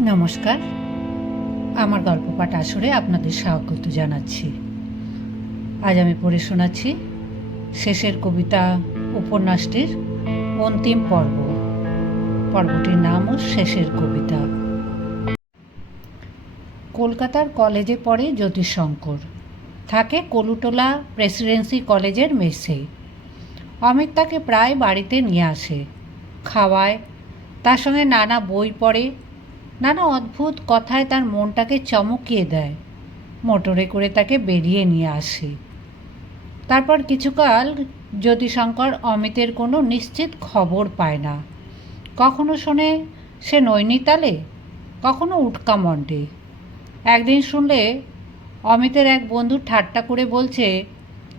নমস্কার। আমার গল্প পাঠ আসরে আপনাদের স্বাগত জানাচ্ছি। আজ আমি পড়ে শোনাচ্ছি শেষের কবিতা উপন্যাসটির অন্তিম পর্ব। পর্বটির নামও শেষের কবিতা। কলকাতার কলেজে পড়ে জ্যোতিশঙ্কর থাকে কলুটোলা প্রেসিডেন্সি কলেজের মেসে। অমিত তাকে প্রায় বাড়িতে নিয়ে আসে। খাওয়ায়, তার সঙ্গে নানা বই পড়ে নানা অদ্ভুত কথায় তার মনটাকে চমকিয়ে দেয়। মোটরে করে তাকে বেরিয়ে নিয়ে আসে। তারপর কিছুকাল জ্যোতিশঙ্কর অমিতের কোনো নিশ্চিত খবর পায় না। কখনো শোনে সে নৈনিতালে, কখনো উটকামণ্ডে একদিন শুনলে অমিতের এক বন্ধু ঠাট্টা করে বলছে,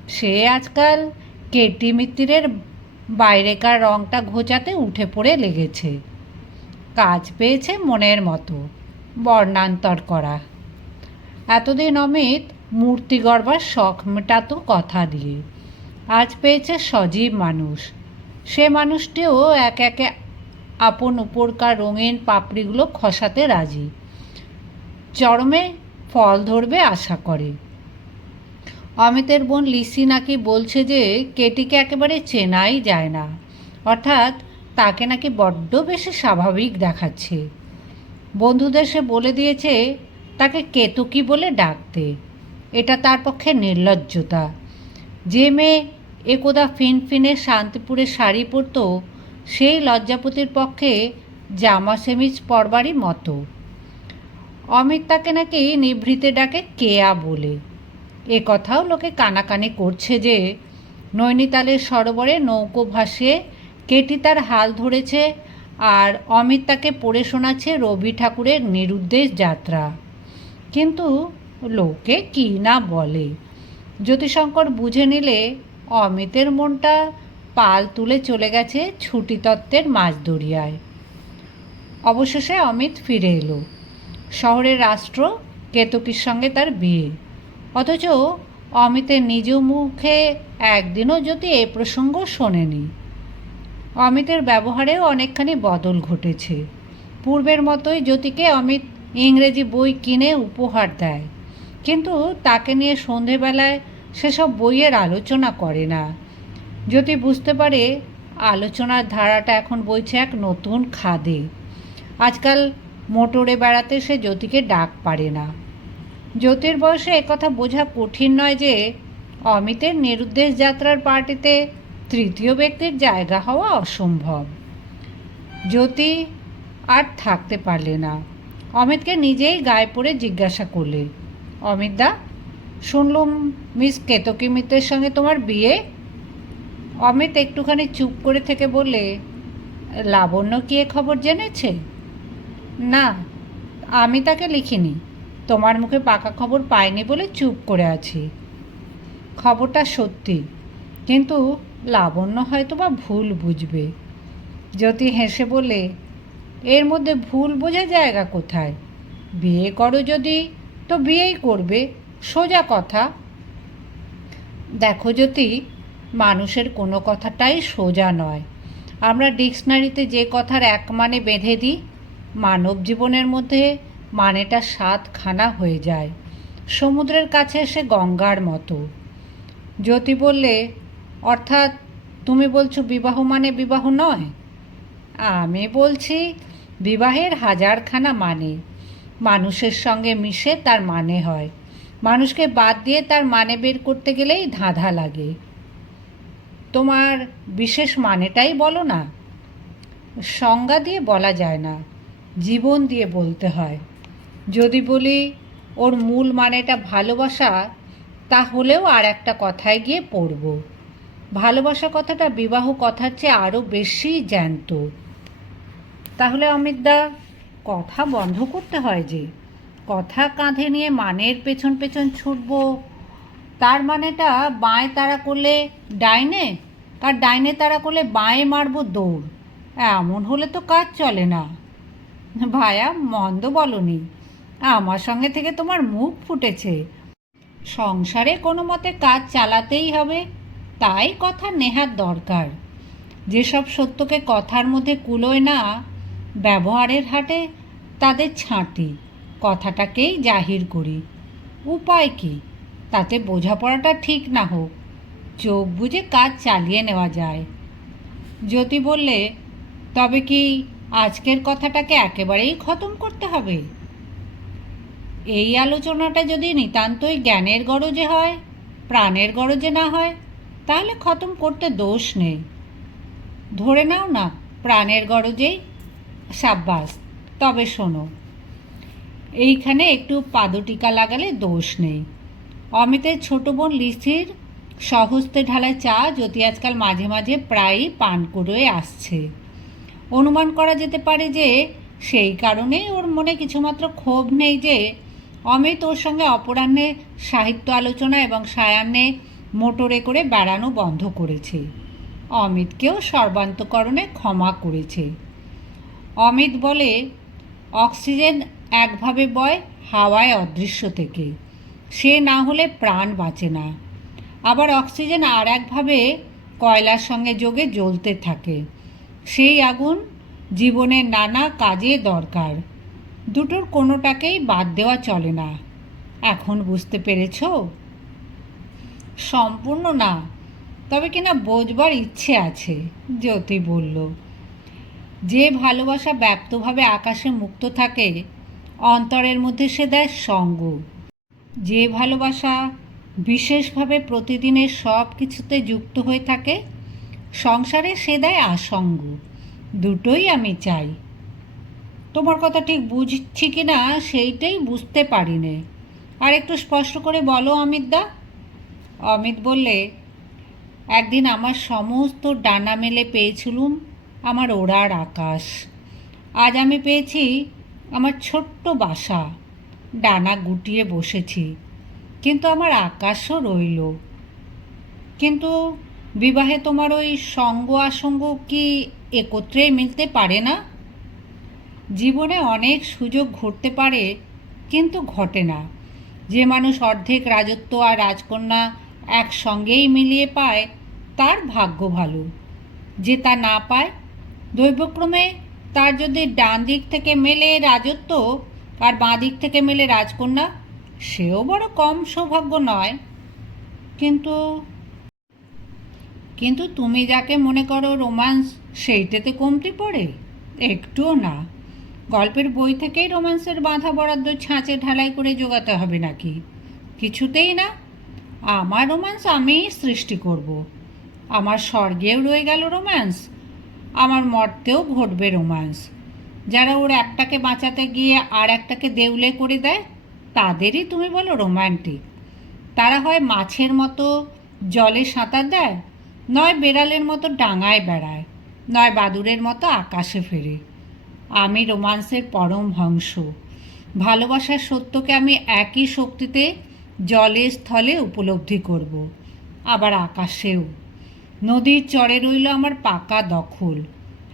সে আজকাল কেটি মিত্তিরের বাইরেকার রঙটা ঘোচাতে উঠে পড়ে লেগেছে। কাজ পেয়েছে মনের মতো, বর্ণান্তর করা। এতদিন অমিত মূর্তি গড়বার শখ মেটাতো কথা দিয়ে। আজ পেয়েছে সজীব মানুষ। সে মানুষটিও এক একে আপন উপরকার রঙিন পাপড়িগুলো খসাতে রাজি। চরমে ফল ধরবে আশা করে। অমিতের বোন লিসি নাকি বলছে যে, কেটিকে একেবারে চেনাই যায় না। অর্থাৎ তাকে নাকি বড্ড বেশি স্বাভাবিক দেখাচ্ছে। বন্ধুদের সে বলে দিয়েছে, তাকে কেতুকি বলে ডাকতে। এটা তার পক্ষে নির্লজ্জতা। যে মেয়ে একদা ফিনফিনে শান্তিপুরে শাড়ি পরতো, সেই লজ্জাপতির পক্ষে জামা সেমিজ পরবারই মতো। অমিত তাকে নাকি নিভৃতে ডাকে কেয়া বলে। এ কথাও লোকে কানাকানি করছে যে নৈনিতালের সরোবরে নৌকো ভাসিয়ে কেটি তার হাল ধরেছে আর অমিত তাকে পড়ে শোনাচ্ছে রবি ঠাকুরের নিরুদ্দেশ যাত্রা। কিন্তু লোকে কি না বলে? জ্যোতিশঙ্কর বুঝে নিলে অমিতের মনটা পাল তুলে চলে গেছে ছুটি তত্ত্বের মাছ দরিয়ায় অবশেষে অমিত ফিরে এলো। শহরের রাষ্ট্র কেতকীর সঙ্গে তার বিয়ে। অথচ অমিতের নিজ মুখে একদিনও যদি এ প্রসঙ্গ শোনেনি। অমিতের ব্যবহারেও অনেকখানি বদল ঘটেছে। পূর্বের মতোই জ্যোতিকে অমিত ইংরেজি বই কিনে উপহার দেয়, কিন্তু তাকে নিয়ে সন্ধেবেলায় সেসব বইয়ের আলোচনা করে না। জ্যোতি বুঝতে পারে আলোচনার ধারাটা এখন বইছে এক নতুন খাদে। আজকাল মোটরে বেড়াতে সে জ্যোতিকে ডাক পারে না। জ্যোতির বয়সে একথা বোঝা কঠিন নয় যে, অমিতের নিরুদ্দেশ যাত্রার পার্টিতে তৃতীয় ব্যক্তির জায়গা হওয়া অসম্ভব। জ্যোতি আর থাকতে পারলে না। অমিতকে নিজেই গায়ে পড়ে জিজ্ঞাসা করলে, অমিত দা, শুনলুম মিস কেতকী মিত্রের সঙ্গে তোমার বিয়ে? অমিত একটুখানি চুপ করে থেকে বললে, লাবণ্য কি এ খবর জেনেছে? না, আমি তাকে লিখিনি। তোমার মুখে পাকা খবর পাইনি বলে চুপ করে আছি। খবরটা সত্যি, কিন্তু লাবণ্য হয়তো বা ভুল বুঝবে। জ্যোতি হেসে বলে, এর মধ্যে ভুল বোঝা জায়গা কোথায়? বিয়ে করো যদি, তো বিয়েই করবে, সোজা কথা। দেখো জ্যোতি, মানুষের কোনো কথাটাই সোজা নয়। আমরা ডিকশনারিতে যে কথার এক মানে বেঁধে দিই, মানব জীবনের মধ্যে মানেটা সাতখানা হয়ে যায়। সমুদ্রের কাছে এসে গঙ্গার মতো। জ্যোতি বললে অর্থাৎ তুমি বলছো বিবাহ মানে বিবাহ নয়? আমি বলছি বিবাহের হাজারখানা মানে। মানুষের সঙ্গে মিশে তার মানে হয়। মানুষকে বাদ দিয়ে তার মানে বের করতে গেলেই ধাঁধা লাগে। তোমার বিশেষ মানেটাই বলো না। সংজ্ঞা দিয়ে বলা যায় না, জীবন দিয়ে বলতে হয়। যদি বলি ওর মূল মানেটা ভালোবাসা, তাহলেও আর একটা কথায় গিয়ে পড়ব। ভালোবাসা কথাটা, বিবাহ কথার চেয়ে আরও বেশি জ্যান্ত। তাহলে অমিতদা, কথা বন্ধ করতে হয় যে, কথা কাঁধে নিয়ে মানের পেছন পেছন ছুটব। তার মানেটা বাঁয়ে তারা করলে ডাইনে, আর ডাইনে তারা করলে বাঁয়ে মারবো দৌড়। এমন হলে তো কাজ চলে না। ভায়া, মন্দ বলনি। আমার সঙ্গে থেকে তোমার মুখ ফুটেছে। সংসারে কোনো মতে কাজ চালাতেই হবে। তাই কথা নেহার দরকার। যেসব সত্যকে কথার মধ্যে কুলোয় না, ব্যবহারের হাটে তাদের ছাঁটি, কথাটাকেই জাহির করি। উপায় কি? তাতে বোঝাপড়াটা ঠিক না হোক, চোখ বুঝে কাজ চালিয়ে নেওয়া যায়। জ্যোতি বললে, তবে কি আজকের কথাটাকে একেবারেই খতম করতে হবে? এই আলোচনাটা যদি নিতান্তই জ্ঞানের গরজে হয়, প্রাণের গরজে না হয় তাহলে খতম করতে দোষ নেই। ধরে নাও না, প্রাণের গরজেই সাব্বাস। তবে শোনো, এইখানে একটু পাদটিকা লাগালে দোষ নেই। অমিতের ছোট বোন লিসির সহস্তে ঢালা চা যদি আজকাল মাঝে মাঝে প্রায়ই পান করে আসছে। অনুমান করা যেতে পারে যে সেই কারণেই ওর মনে কিছুমাত্র ক্ষোভ নেই যে অমিত ওর সঙ্গে অপরাহ্নে সাহিত্য আলোচনা এবং সায়াহ্নে মোটরে করে বেড়ানো বন্ধ করেছে। অমিতকেও সর্বান্তকরণে ক্ষমা করেছে। অমিত বলে, অক্সিজেন একভাবে বয় হাওয়ায় অদৃশ্য থেকে। সে না হলে প্রাণ বাঁচে না। আবার অক্সিজেন আর একভাবে কয়লার সঙ্গে যোগে জ্বলতে থাকে। সেই আগুন জীবনের নানা কাজে দরকার। দুটোর কোনোটাকেই বাদ দেওয়া চলে না। এখন বুঝতে পেরেছ? সম্পূর্ণ না, তবে কিনা বোঝবার ইচ্ছে আছে, জ্যোতি বলল। যে ভালোবাসা ব্যাপ্তভাবে আকাশে মুক্ত থাকে, অন্তরের মধ্যে সে দেয় সঙ্গ। যে ভালোবাসা বিশেষভাবে প্রতিদিনের সব কিছুতে যুক্ত হয়ে থাকে, সংসারে সে দেয় আসঙ্গ। দুটোই আমি চাই। তোমার কথা ঠিক বুঝছি কি না সেইটাই বুঝতে পারি নে আর একটু স্পষ্ট করে বলো, অমিতদা। অমিত বললে, একদিন আমার সমস্ত ডানা মেলে পেয়েছিলুম আমার ওড়ার আকাশ। আজ আমি পেয়েছি আমার ছোট্ট বাসা। ডানা গুটিয়ে বসেছি, কিন্তু আমার আকাশও রইল। কিন্তু বিবাহে তোমার ওই সঙ্গ আসঙ্গ কি একত্রেই মিলতে পারে না? জীবনে অনেক সুযোগ ঘটতে পারে, কিন্তু ঘটে না। যে মানুষ অর্ধেক রাজত্ব আর রাজকন্যা একসঙ্গেই মিলিয়ে পায় তার ভাগ্য ভালো। যে তা না পায়, দৈবক্রমে তার যদি ডান দিক থেকে মেলে রাজত্ব আর বাঁ দিক থেকে মেলে রাজকন্যা, সেও বড় কম সৌভাগ্য নয়। কিন্তু কিন্তু তুমি যাকে মনে করো রোমান্স সেইটাতে কমতি পড়ে, একটুও না। গল্পের বই থেকেই রোমান্সের বাঁধা বরাদ্দ ছাঁচে ঢালাই করে জোগাতে হবে নাকি? কিছুতেই না। আমার রোমান্স আমিই সৃষ্টি করব। আমার স্বর্গেও রয়ে গেল রোম্যান্স, আমার মর্তেও ঘটবে রোম্যান্স। যারা ওর একটাকে বাঁচাতে গিয়ে আর একটাকে দেউলে করে দেয়, তাদেরই তুমি বলো রোম্যান্টিক। তারা হয় মাছের মতো জলে সাঁতার দেয়, নয় বেড়ালের মতো ডাঙায় বেড়ায়, নয় বাদুরের মতো আকাশে ফেরে। আমি রোমান্সের পরম হংস। ভালোবাসার সত্যকে আমি একই শক্তিতে জলে স্থলে উপলব্ধি করব, আবার আকাশেও। নদীর চরে রইল আমার পাকা দখল।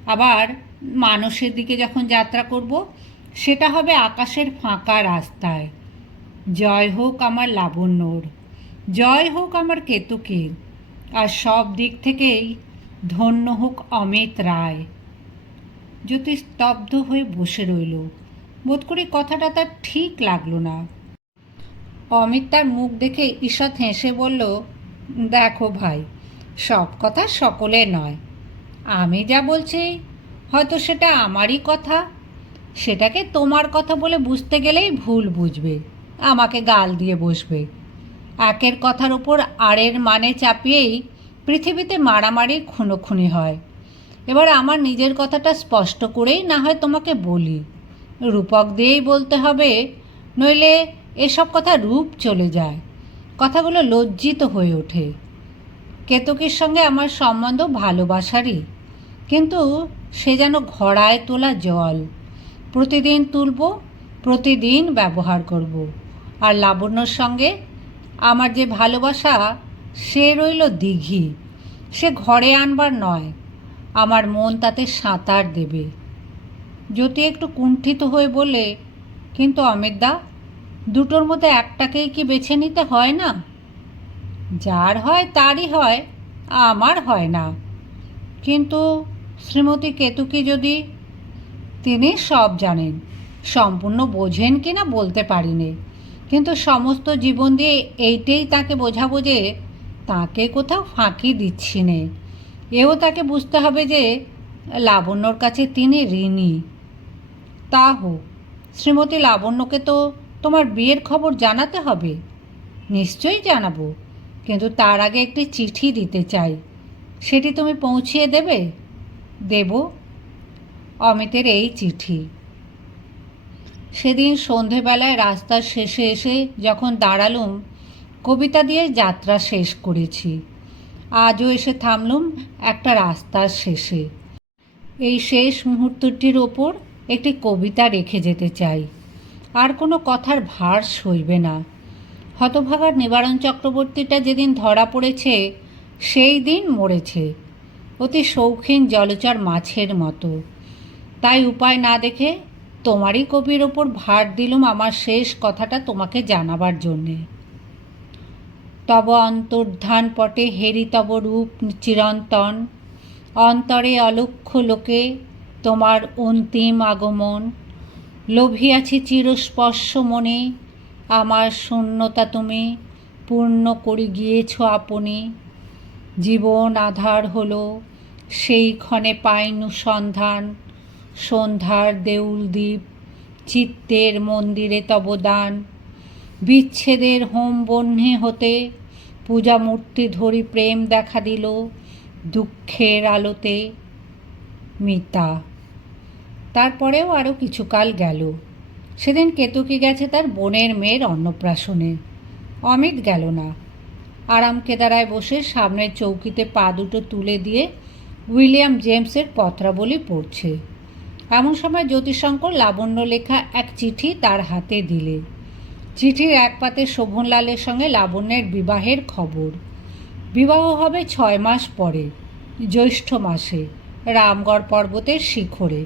আবার মানুষের দিকে যখন যাত্রা করব, সেটা হবে আকাশের ফাঁকা রাস্তায়। জয় হোক আমার লাবণ্যর, জয় হোক আমার কেতুকের, আর সব দিক থেকেই ধন্য হোক অমিত রায়। জ্যোতি স্তব্ধ হয়ে বসে রইল। বোধ করি কথাটা তার ঠিক লাগল না। অমিত তার মুখ দেখে ঈষৎ হেসে বলল, দেখো ভাই, সব কথা সকলে নয়। আমি যা বলছি, হয়তো সেটা আমারই কথা। সেটাকে তোমার কথা বলে বুঝতে গেলেই ভুল বুঝবে। আমাকে গাল দিয়ে বসবে। একের কথার উপর আরের মানে চাপিয়েই পৃথিবীতে মারামারি খুনোখুনি হয়। এবার আমার নিজের কথাটা স্পষ্ট করেই না হয় তোমাকে বলি। রূপক দিয়েই বলতে হবে, নইলে এসব কথা রূপ চলে যায়। কথাগুলো লজ্জিত হয়ে ওঠে। কেতকের সঙ্গে আমার সম্বন্ধ ভালোবাসারই। কিন্তু সে যেন ঘড়ায় তোলা জল। প্রতিদিন তুলব, প্রতিদিন ব্যবহার করব। আর লাবণ্যর সঙ্গে আমার যে ভালোবাসা, সে রইল দিঘি। সে ঘরে আনবার নয়, আমার মন তাতে সাঁতার দেবে। জ্যোতি একটু কুণ্ঠিত হয়ে বলে কিন্তু অমিতদা দুটোর মধ্যে একটাকেই কি বেছে নিতে হয় না? যার হয় তারই হয়, আমার হয় না। কিন্তু শ্রীমতী কেতুকি যদি তিনি সব জানেন, সম্পূর্ণ বোঝেন কি না বলতে পারিনি। কিন্তু সমস্ত জীবন দিয়ে এইটাই তাকে বোঝাবো যে তাকে কোথাও ফাঁকি দিচ্ছি নে। এও তাকে বুঝতে হবে যে লাবণ্যর কাছে তিনি ঋণী। তা হোক, শ্রীমতী লাবণ্যকে তো তোমার বিয়ের খবর জানাতে হবে। নিশ্চয়ই জানাব, কিন্তু তার আগে একটি চিঠি দিতে চাই। সেটি তুমি পৌঁছিয়ে দেবে? দেব। অমিতের এই চিঠি। সেদিন সন্ধেবেলায় রাস্তার শেষে এসে যখন দাঁড়ালুম, কবিতা দিয়ে যাত্রা শেষ করেছি। আজও এসে থামলুম একটা রাস্তার শেষে। এই শেষ মুহূর্তটির ওপর একটি কবিতা রেখে যেতে চাই। আর কোনো কথার ভার সইবে না। হতভাগার নিবারণ চক্রবর্তীটা যেদিন ধরা পড়েছে, সেই দিন মরেছে। অতি শৌখিন জলচর মাছের মতো। তাই উপায় না দেখে তোমারই কবির ওপর ভার দিলুম আমার শেষ কথাটা তোমাকে জানাবার জন্যে। তব অন্তর্ধান পটে হেরি তব রূপ চিরন্তন। অন্তরে অলক্ষ লোকে তোমার অন্তিম আগমন লোভিয়াছি চিরস্পর্শ মনে, আমার শূন্যতা তুমি পূর্ণ করে গিয়েছ আপনি। জীবন আধার হলো, সেই ক্ষণে পাইনু সন্ধান, সন্ধ্যার দেউল দ্বীপ, চিত্তের মন্দিরে তব দান বিচ্ছেদের হোম বহ্নে হতে পূজা মূর্তি ধরি প্রেম দেখা দিল দুঃখের আলোতে মিতা। তারপরেও আরও কিছুকাল গেল। সেদিন কেতকী গেছে তার বোনের মেয়ের অন্নপ্রাশনে। অমিত গেল না। আরাম কেদারায় বসে সামনের চৌকিতে পা দুটো তুলে দিয়ে উইলিয়াম জেমসের পত্রাবলী পড়ছে। এমন সময় জ্যোতিশঙ্কর লাবণ্য লেখা এক চিঠি তার হাতে দিলে। চিঠির এক পাতে শোভনলালের সঙ্গে লাবণ্যের বিবাহের খবর। বিবাহ হবে ছয় মাস পরে, জ্যৈষ্ঠ মাসে, রামগড় পর্বতের শিখরে।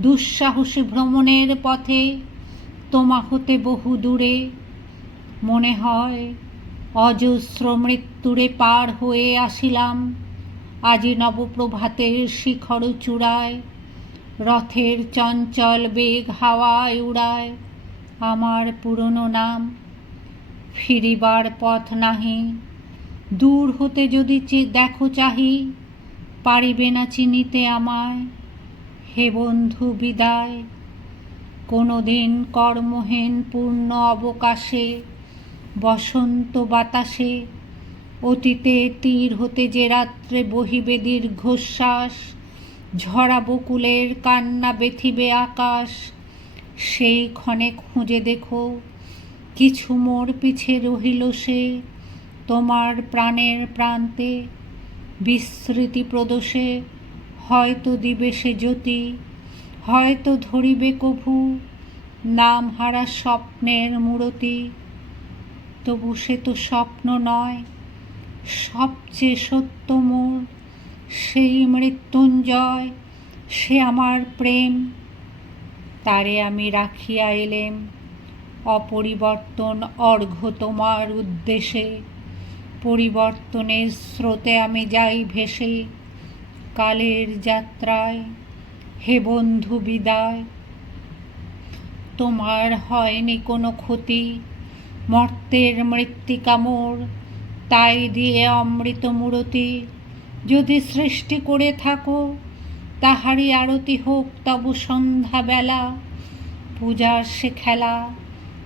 দুঃসাহসী ভ্রমণের পথে তোমা হতে বহু দূরে। মনে হয় অজস্র মৃত্যুরে পার হয়ে আসিলাম আজি নবপ্রভাতের শিখর চূড়ায়। রথের চঞ্চল বেগ হাওয়ায় উড়ায় আমার পুরনো নাম। ফিরিবার পথ নাহি, দূর হতে যদি দেখো চাহি, পারিবে না চিনিতে আমায়। হে বন্ধু বিদায়। কোনো দিন কর্মহীন পূর্ণ অবকাশে, বসন্ত বাতাসে, অতীতে তীর হতে যে রাত্রে বহিবে দীর্ঘশ্বাস, ঝরা বকুলের কান্না বেথিবে আকাশ, সেই ক্ষণে খুঁজে দেখো, কিছু মোর পিছে রহিল সে, তোমার প্রাণের প্রান্তে, বিস্মৃতি প্রদোষে হয়তো দিবে সে জ্যোতি, হয়তো ধরিবে কভু, নাম হারা স্বপ্নের মূরতি। তবু সে তো স্বপ্ন নয়, সবচেয়ে সত্য মোর, সেই মৃত্যুঞ্জয়, সে আমার প্রেম। তারে আমি রাখিয়া এলেম, অপরিবর্তন অর্ঘ্য তোমার উদ্দেশ্যে পরিবর্তনের স্রোতে আমি যাই ভেসে কালের যাত্রায়, হে বন্ধু বিদায়। তোমার হয়নি কোনো ক্ষতি, মর্তের মৃত্তিকা মোর, তাই দিয়ে অমৃত মূরতি। যদি সৃষ্টি করে থাকো, তাহারই আরতি হোক তবু সন্ধ্যাবেলা। পূজার সে খেলা,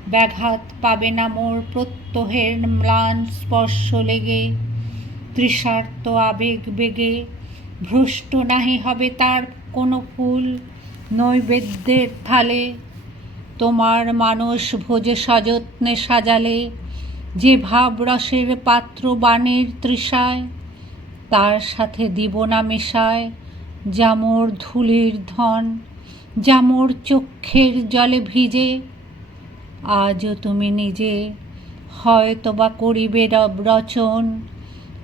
ব্যাঘাত পাবে না মোর প্রত্যহের ম্লান স্পর্শ লেগে। তৃষার্ত আবেগ বেগে ভ্রষ্ট নাহি হবে তার কোনো ফুল। নৈবেদ্যের থালে তোমার মানুষ ভোজে সযত্নে সাজালে। যে ভাবরসের পাত্র বাণীর তৃষায়, তার সাথে দিব না মেশায়। জামোর ধুলির ধন, জামোর চক্ষের জলে ভিজে। আজও তুমি নিজে হয়তো বা করিবে রব রচন।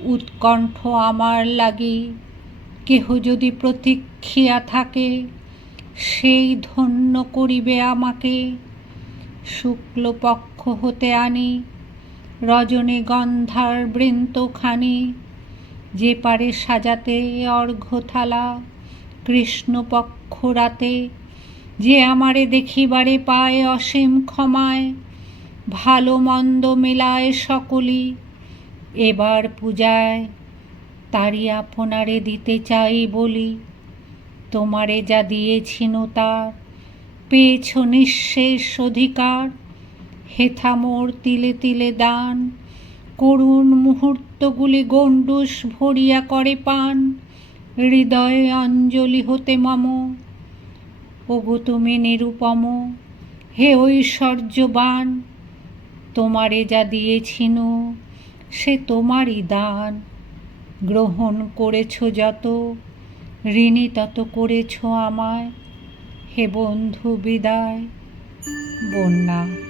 উৎকণ্ঠ আমার লাগি। কেহ যদি প্রতীক্ষিয়া থাকে, সেই ধন্য করিবে আমাকে। শুক্লপক্ষ হতে আনি রজনীগন্ধার বৃন্তখানি। যে পারে সাজাতে অর্ঘ্যথালা, কৃষ্ণপক্ষ রাতে। যে আমারে দেখিবারে পায় অসীম ক্ষমায়, ভালো মন্দ মেলায় সকলি। এবার পূজায় তারি আপনারে দিতে চাই বলি, তোমারে যা দিয়েছিন তার পেয়েছ নিঃশেষ অধিকার। হেথা মোর তিলে তিলে দান, করুণ মুহূর্তগুলি গণ্ডুষ ভরিয়া করে পান, হৃদয়ে অঞ্জলি হতে মম। ওগো তুমি নিরুপম, হে ঐশ্বর্যবান, তোমারে যা দিয়েছিন সে তোমারই দান গ্রহণ করেছ যত ঋণী তত করেছ আমায়। হে বন্ধু বিদায়। বন্যা।